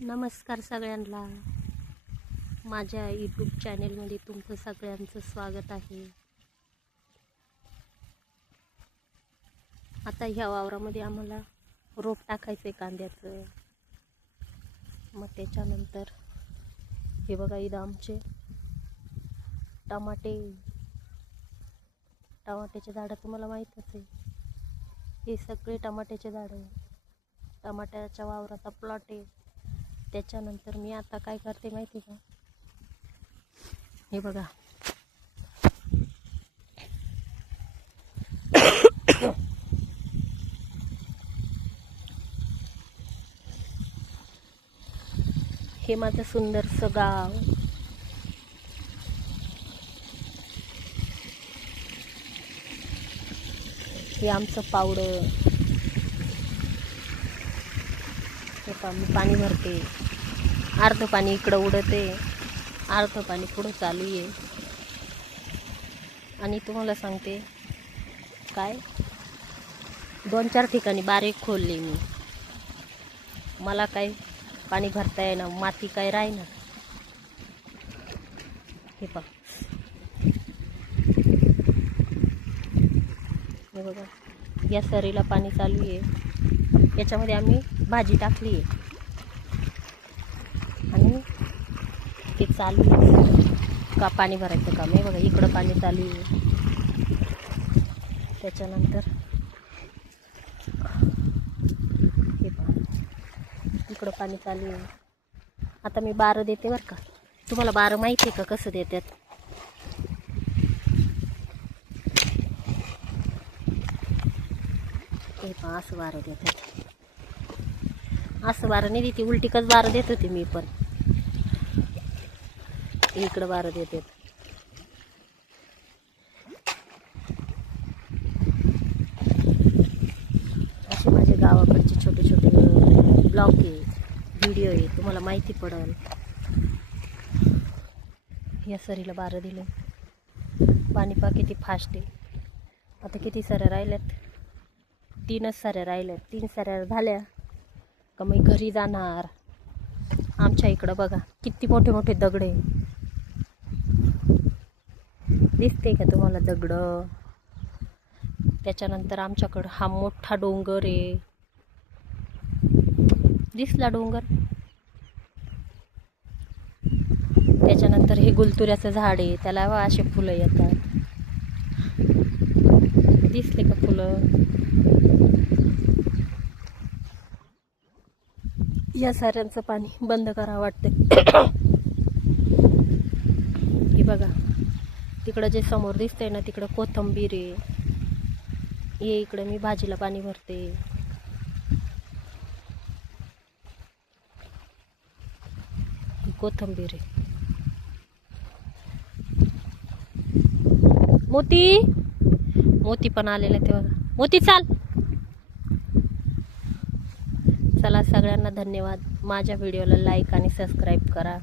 नमस्कार सगळ्यांना, माझ्या यूट्यूब चॅनेलमध्ये तुमचं सगळ्यांचं स्वागत आहे। आता ह्या वावरामध्ये आम्हाला रोप टाकायचं कांद्याचं। मग त्याच्यानंतर हे बघा, इथं आमचे टमाट्याचे झाडं तुम्हाला माहीतच आहे। हे सगळे टमाट्याचे झाडं आहे, टमाट्याच्या वावराचा प्लॉट आहे। त्याच्यानंतर मी आता काय करते माहिती का, हे बघा, हे माझं सुंदरसं गाव। हे आमचं पावडं। मी पाणी भरते, अर्ध पाणी इकडं उडते, अर्ध पाणी पुढं चालू आहे। आणि तुम्हाला सांगते काय, 2-4 ठिकाणी बारीक खोलले मी, मला काय पाणी भरता येईना, माती काय राहीना। हे पहा, हे बघा, या सरीला पाणी चालू आहे। याच्यामध्ये आम्ही भाजी टाकली आहे आणि ते चालू आहे का पाणी भरायचं काम। हे बघा, इकडं पाणी चालू आहे, त्याच्यानंतर हे पहा, इकडं पाणी चालू आहे। आता मी बारं देते बरं का, तुम्हाला बारं माहिती आहे का कसं देतात। हे पहा, असं बारं देतात, असं बारं नाही देते, उलटीकच बारं देत होते मी पण। इकडं बारं देतात, असे माझे गावाकडचे छोटे छोटे ब्लॉग आहे, व्हिडिओ आहे, तुम्हाला माहिती पडेल। या सरीला बारं दिलं, पाणी पा किती फास्ट आहे। आता किती सऱ्या राहिल्यात, 3च सऱ्या राहिल्यात। 3 सऱ्या झाल्या का मी घरी जाणार। आमच्या इकडं बघा किती मोठे मोठे दगड आहे, दिसते का तुम्हाला दगड। त्याच्यानंतर आमच्याकडं हा मोठा डोंगर आहे, दिसला डोंगर। त्याच्यानंतर हे गुलतुऱ्याचं झाड आहे, त्याला असे फुलं येतात, दिसले का फुलं। या साऱ्यांचं पाणी बंद करावं वाटतं। हे बघा, तिकडं जे समोर दिसतंय ना, तिकडं कोथिंबीर आहे। हे इकडं मी भाजीला पाणी भरते। ही कोथिंबीर आहे। मोती पण आलेला तेव्हा, मोती चाल। चला, सगळ्यांना धन्यवाद। माझ्या व्हिडिओला लाईक आणि सबस्क्राईब करा।